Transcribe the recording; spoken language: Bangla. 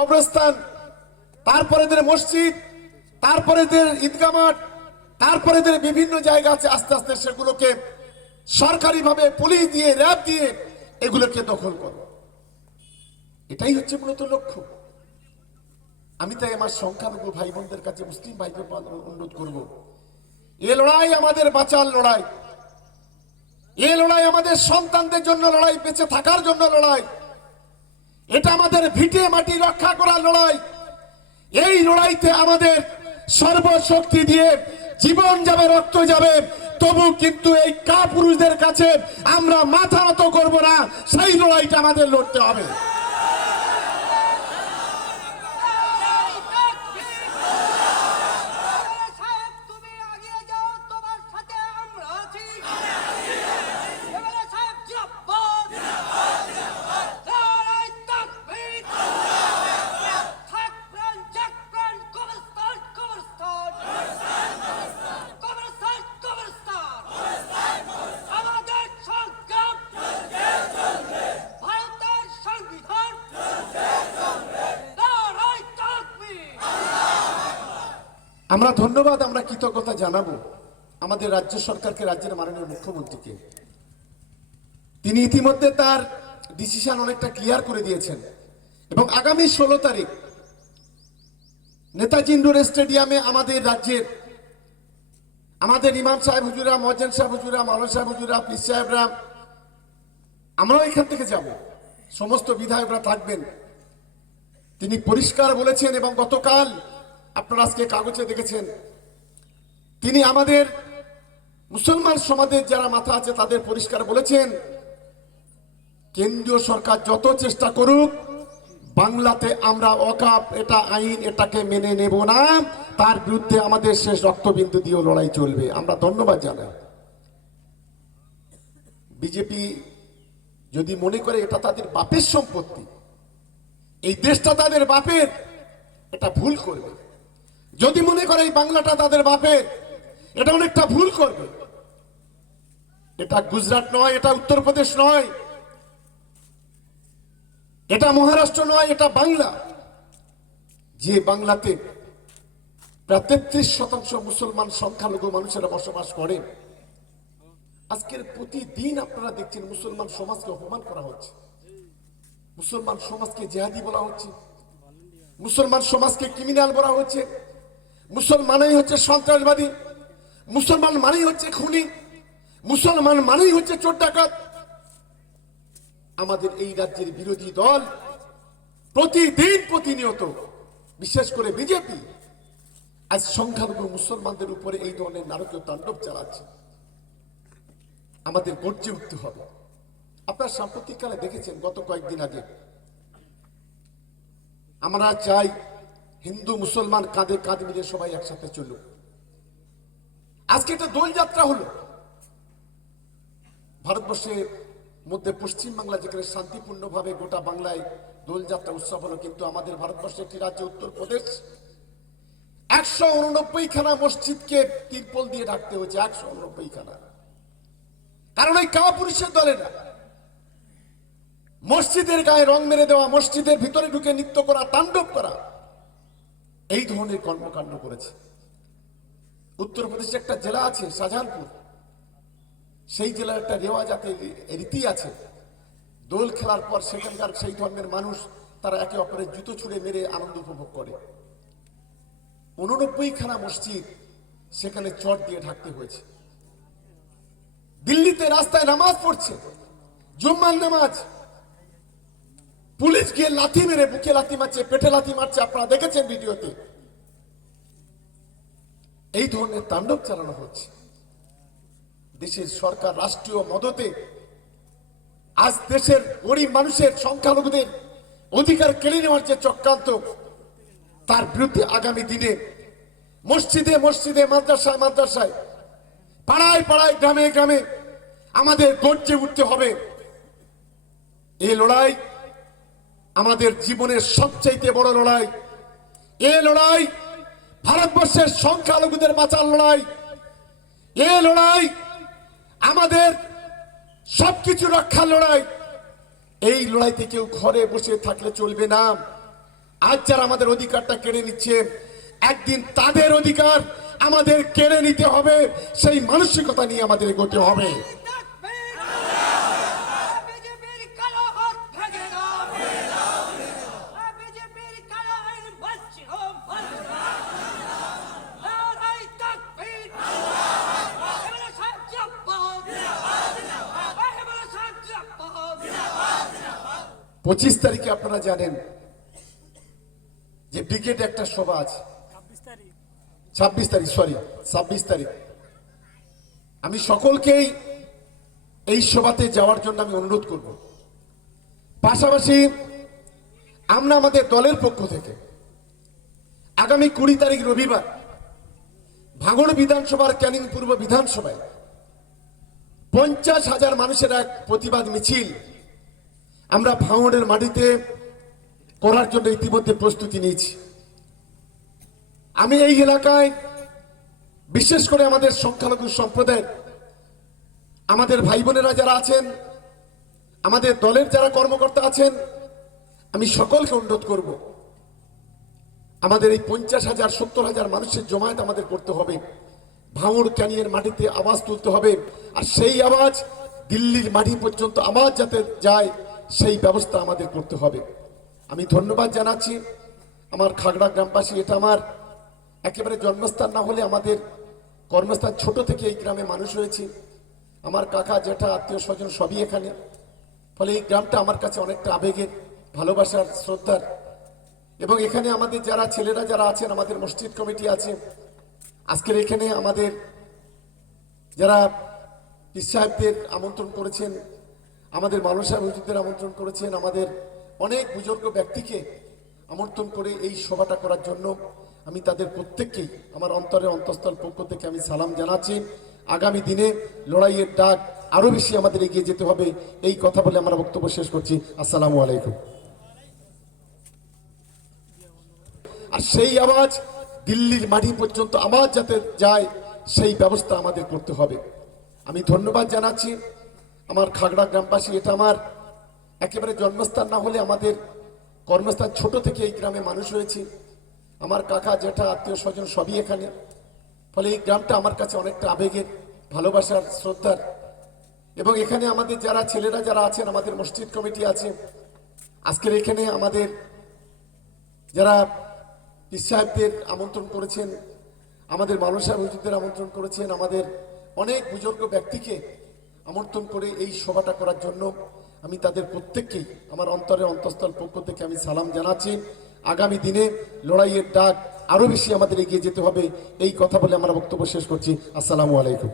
কবরস্থান, তারপরে এদের মসজিদ, তারপরে এদের ঈদগা মাঠ, তারপরে এদের বিভিন্ন জায়গা আছে, আস্তে আস্তে সেগুলোকে সরকারিভাবে পুলিশ দিয়ে, র্যাব দিয়ে এগুলোকে দখল করো এটাই হচ্ছে মূলত লক্ষ্য। আমি তাই আমার সংখ্যালঘু ভাই বোনদের কাছে, মুসলিম ভাইদের অনুরোধ করব, এ লড়াই আমাদের বাঁচার লড়াই। এ লড়াই আমাদের সন্তানদের জন্য লড়াই, বেঁচে থাকার জন্য লড়াই। এটা আমাদের ভিটে মাটি রক্ষা করার লড়াই। এই লড়াইতে আমাদের সর্বশক্তি দিয়ে জীবন যাবে, রক্ত যাবে। তবু কিন্তু এই কাপুরুষদের কাছে আমরা মাথা নত করব না, সেই লড়াইটা আমাদের লড়তে হবে। আমরা ধন্যবাদ, আমরা কৃতজ্ঞতা জানাব আমাদের রাজ্য সরকারকে, রাজ্যের মাননীয় মুখ্যমন্ত্রীকে। তিনি ইতিমধ্যে তার ডিসিশন অনেকটা ক্লিয়ার করে দিয়েছেন। এবং আগামী ষোলো তারিখ নেতাজি ইন্ডোর স্টেডিয়ামে আমাদের রাজ্যের আমাদের ইমাম সাহেব হুজুরা মহাজন সাহেব হুজুরা, মাওলানা সাহেব হুজুরা পিস সাহেবরা, আমরাও এখান থেকে যাব। সমস্ত বিধায়করা থাকবেন। তিনি পরিষ্কার বলেছেন এবং গতকাল আপনারা আজকে কাগজে দেখেছেন। তিনি আমাদের মুসলমান সমাজের যারা মাথা আছে তাদের পরিষ্কার বলেছেন, কেন্দ্রীয় সরকার যত চেষ্টা করুক, বাংলাতে আমরা অকাপ, এটা আইন, এটাকে মেনে নেব না। তার বিরুদ্ধে আমাদের শেষ রক্তবিন্দু দিয়েও লড়াই চলবে। আমরা ধন্যবাদ জানাই। বিজেপি যদি মনে করে এটা তাদের বাপের সম্পত্তি, এই দেশটা তাদের বাপের, এটা ভুল করবে। যদি মনে করে এই বাংলাটা তাদের বাপের, এটা অনেকটা ভুল করবে। এটা গুজরাট নয়, এটা উত্তরপ্রদেশ নয়, এটা মহারাষ্ট্র নয়, এটা বাংলা। যে বাংলাতে প্রায় তেত্রিশ শতাংশ মুসলমান সংখ্যালঘু মানুষেরা বসবাস করে, আজকের প্রতিদিন আপনারা দেখছেন মুসলমান সমাজকে অপমান করা হচ্ছে। মুসলমান সমাজকে জেহাদি বলা হচ্ছে। মুসলমান সমাজকে ক্রিমিনাল বলা হচ্ছে। মুসলমানই হচ্ছে সন্ত্রাসবাদী। মুসলমান মানেই হচ্ছে খুনি। মুসলমান মানেই হচ্ছে চোর ডাকাত। আমাদের এই রাজ্যের বিরোধী দল প্রতিদিন প্রতিনিয়ত, বিশেষ করে বিজেপি, আজ সংখ্যালঘু মুসলমানদের উপরে এই ধরনের নারকীয় তাণ্ডব চালাচ্ছে। আমাদের গর্জে উঠতে হবে। আপনার সাম্প্রতিককালে দেখেছেন গত কয়েকদিন আগে, আমরা চাই হিন্দু, মুসলমান কাঁধে কাঁধ মিলে সবাই একসাথে চলুক। আজকে এটা দোলযাত্রা হলো। ভারতবর্ষের মধ্যে পশ্চিম বাংলা যেখানে শান্তিপূর্ণভাবে গোটা বাংলায় দোলযাত্রা উৎসব হলো, কিন্তু আমাদের ভারতবর্ষের একটি রাজ্য উত্তরপ্রদেশ একশো উননব্বই খানা মসজিদকে তিরপল দিয়ে ডাকতে হয়েছে, একশো উননব্বই খানা কারণ ওই কাওয়া পুরুষের দলেরা মসজিদের গায়ে রং মেরে দেওয়া, মসজিদের ভিতরে ঢুকে নৃত্য করা, তাণ্ডব করা এই ধরনের কর্মকাণ্ড করেছে। উত্তরপ্রদেশে একটা জেলা আছে, শাহজাহানপুর। সেই জেলার একটা রেওয়াজ আছে, রীতি আছে। দোল খেলার পর সেখানকার সেই ধর্মের মানুষ, তারা একে অপরের জুতো ছুঁড়ে মেরে আনন্দ উপভোগ করে। উননব্বই খানা মসজিদ সেখানে চট দিয়ে ঢাকতে হয়েছে। দিল্লিতে রাস্তায় নামাজ পড়ছে, জুম্মার নামাজ। পুলিশ গিয়ে লাথি মেরে বুকে লাথি মারছে, পেটে লাথি মারছে, আপনারা দেখেছেন ভিডিওতে। এই ধরনের তাণ্ডব চালানো হচ্ছে। দেশের সরকার রাষ্ট্রীয় মদতে আজ দেশের গরিব মানুষের সংখ্যালঘুদের অধিকার কেড়ে নেওয়ার যে চক্রান্ত, তার বিরুদ্ধে আগামী দিনে মসজিদে মসজিদে, মাদ্রাসায় মাদ্রাসায়, পাড়ায় পাড়ায়, গ্রামে গ্রামে আমাদের গর্জে উঠতে হবে। এই লড়াই আমাদের জীবনের সবচাইতে বড় লড়াই। এ লড়াই ভারতবর্ষের সংখ্যালঘুদের বাঁচার লড়াই। এ লড়াই আমাদের সবকিছু রক্ষার লড়াই। এই লড়াইতে কেউ ঘরে বসে থাকলে চলবে না। আজ যারা আমাদের অধিকারটা কেড়ে নিচ্ছে, একদিন তাদের অধিকার আমাদের কেড়ে নিতে হবে। সেই মানসিকতা নিয়ে আমাদের এগোতে হবে। পঁচিশ তারিখে আপনারা জানেন যে ব্রিগেড একটা সভা আছে। ছাব্বিশ তারিখ। সরি ছাব্বিশ তারিখ। আমি সকলকেই এই সভাতে যাওয়ার জন্য আমি অনুরোধ করব। পাশাপাশি আমরা আমাদের দলের পক্ষ থেকে আগামী কুড়ি তারিখ রবিবার ভাঙড় বিধানসভার ক্যানিং পূর্ব বিধানসভায় পঞ্চাশ হাজার মানুষের এক প্রতিবাদ মিছিল আমরা ভাঙড়ের মাটিতে করার জন্য ইতিমধ্যে প্রস্তুতি নিয়েছি। আমি এই এলাকায় বিশেষ করে আমাদের সংখ্যালঘু সম্প্রদায়ের, আমাদের ভাই বোনেরা যারা আছেন, আমাদের দলের যারা কর্মকর্তা আছেন, আমি সকলকে অনুরোধ করব, আমাদের এই পঞ্চাশ হাজার, সত্তর হাজার মানুষের জমায়েত আমাদের করতে হবে। ভাঙড় ক্যানিয়ের মাটিতে আওয়াজ তুলতে হবে। আর সেই আওয়াজ দিল্লির মাটি পর্যন্ত আওয়াজ যাতে যায় সেই ব্যবস্থা আমাদের করতে হবে। আমি ধন্যবাদ জানাচ্ছি আমার খাগড়া গ্রামবাসী, এটা আমার একেবারে জন্মস্থান না হলে আমাদের কর্মস্থান ছোট থেকে এই গ্রামে মানুষ হয়েছি আমার কাকা জেঠা আত্মীয় স্বজন সবই এখানে। ফলে এই গ্রামটা আমার কাছে অনেকটা আবেগের, ভালোবাসার, শ্রদ্ধার। এবং এখানে আমাদের যারা ছেলেরা যারা আছেন, আমাদের মসজিদ কমিটি আছে। আজকের এখানে আমাদের যারা পীর সাহেবদের আমন্ত্রণ করেছেন আমাদের মানুষ সাহেব আমন্ত্রণ করেছেন, আমাদের অনেক বুজুর্গ ব্যক্তিকে আমন্ত্রণ করে এই সভাটা করার জন্য। আমি তাদের প্রত্যেককেই আমার অন্তরের অন্তঃস্থল পক্ষ থেকে আমি সালাম জানাচ্ছি। আগামী দিনে লড়াইয়ের ডাক আরও বেশি আমাদের এগিয়ে যেতে হবে, এই কথা বলে আমরা বক্তব্য শেষ করছি। আসসালামু আলাইকুম। আর সেই আওয়াজ দিল্লির মাটি পর্যন্ত আওয়াজ যাতে যায়, সেই ব্যবস্থা আমাদের করতে হবে। আমি ধন্যবাদ জানাচ্ছি। আমার খাগড়া গ্রামবাসী, এটা আমার একেবারে জন্মস্থান না হলে আমাদের কর্মস্থান ছোট থেকে এই গ্রামে মানুষ হয়েছি আমার কাকা, জেঠা, আত্মীয় স্বজন সবই এখানে। ফলে এই গ্রামটা আমার কাছে অনেকটা আবেগের, ভালোবাসার, শ্রদ্ধার। এবং এখানে আমাদের যারা ছেলেরা যারা আছেন, আমাদের মসজিদ কমিটি আছে। আজকের এখানে আমাদের যারা পীর সাহেবদের আমন্ত্রণ করেছেন, আমাদের মানুষ সাহেব হুজুরদের আমন্ত্রণ করেছেন, আমাদের অনেক বুজুর্গ ব্যক্তিকে আমন্ত্রণ করে এই সভাটা করার জন্য আমি তাদের প্রত্যেককেই আমার অন্তরের অন্তঃস্থল পক্ষ থেকে আমি সালাম জানাচ্ছি। আগামী দিনে লড়াইয়ের ডাক আরও বেশি আমাদের এগিয়ে যেতে হবে। এই কথা বলে আমরা বক্তব্য শেষ করছি। আসসালামু আলাইকুম।